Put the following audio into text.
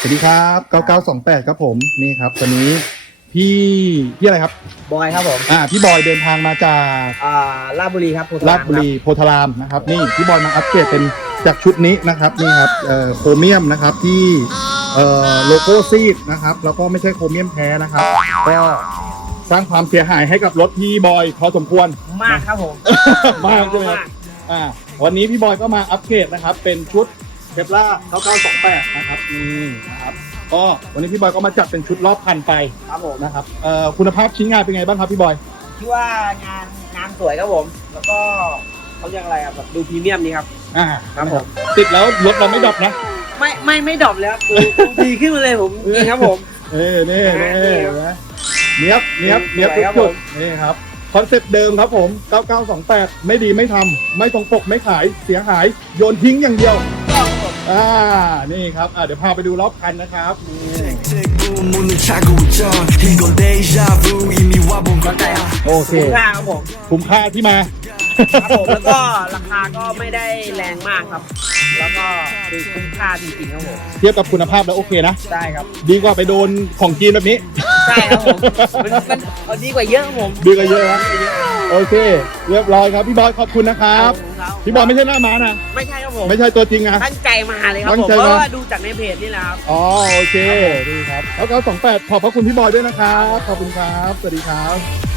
สวัสดีครับ9928ครับผมนี่ครับตอนนี้พี่พี่อะไรครับ บอยครับผมอ่าพี่บอยเดินทางมาจากอ่าลาดบุรีครับโพธิ์ราชบุรีโพธารามนะครับ นี่พี่บอยมาอัปเกรดเป็นจากชุดนี้นะครับนี่ครับเอ่อโครเมียมนะครับที่เอ่อโลโก้ซีดนะครับ แล้วก็ไม่ใช่โครเมียมแท้นะครับก็สร้างความเสียหายให้กับรถพี่บอยพอสมควร มากครับผม มากใช่ไหมครับ อ่าวันนี้พี่บอยก็มาอัปเกรดนะครับ เป็นชุด เทปล่า9928 นะครับนี่นะครับ ก็วันนี้พี่บอยก็มาจัดเป็นชุดรอบคันไปครับผมนะครับเอ่อคุณภาพชิ้นงานเป็นไงบ้างครับพี่บอยคิดว่างานงานสวยครับผม แล้วก็เขาเรียกอะไรอะแบบดูพรีเมียมนี่ครับ อ่าครับผม ติดแล้วรถเราไม่ดรอปนะ ไม่ไม่ไม่ดรอปเลยครับดูดูดีขึ้นมาเลยผมจริงครับผม เอ้นี่อ่านี่นี่ครับนะเนี้ยบเนี้ยบสวยเนี้ยบทุกครับจุดผมนี่ครับคอนเซ็ปต์เดิมครับผม 9928 ไม่ดีไม่ทำไม่ตรงปกไม่ขายเสียหาย โยนทิ้งอย่างเดียวครับผม อ่า นี่ครับเดี๋ยวพาไปดูรอบคันนะครับโอเค คุ้มค่าครับผมคุ้มค่าที่มา ครับผมแล้วก็ราคาก็ไม่ได้แรงมากครับ แล้วก็คุ้มค่าจริงๆครับผมเทียบกับคุณภาพแล้วโอเคนะใช่ครับ ดีกว่าไปโดนของจีนแบบนี้ ใช่ครับผมมันดีกว่าเยอะครับผม ดีกว่าเยอะครับ โอเค เรียบร้อยครับพี่บอยขอบคุณนะครับครับพี่บอยไม่ใช่หน้าม้านะ ไม่ใช่ครับผม ไม่ใช่ตัวจริงนะตั้งใจมาเลยครับตั้ผงมใจเพมาราะว่าดูจากในเพจนี่แหละครับ อ๋อโอเคดีครับแล้วก็สองแปดขอบพระคุณพี่บอยด้วยนะครับ ขอบคุณครับ สวัสดีครับ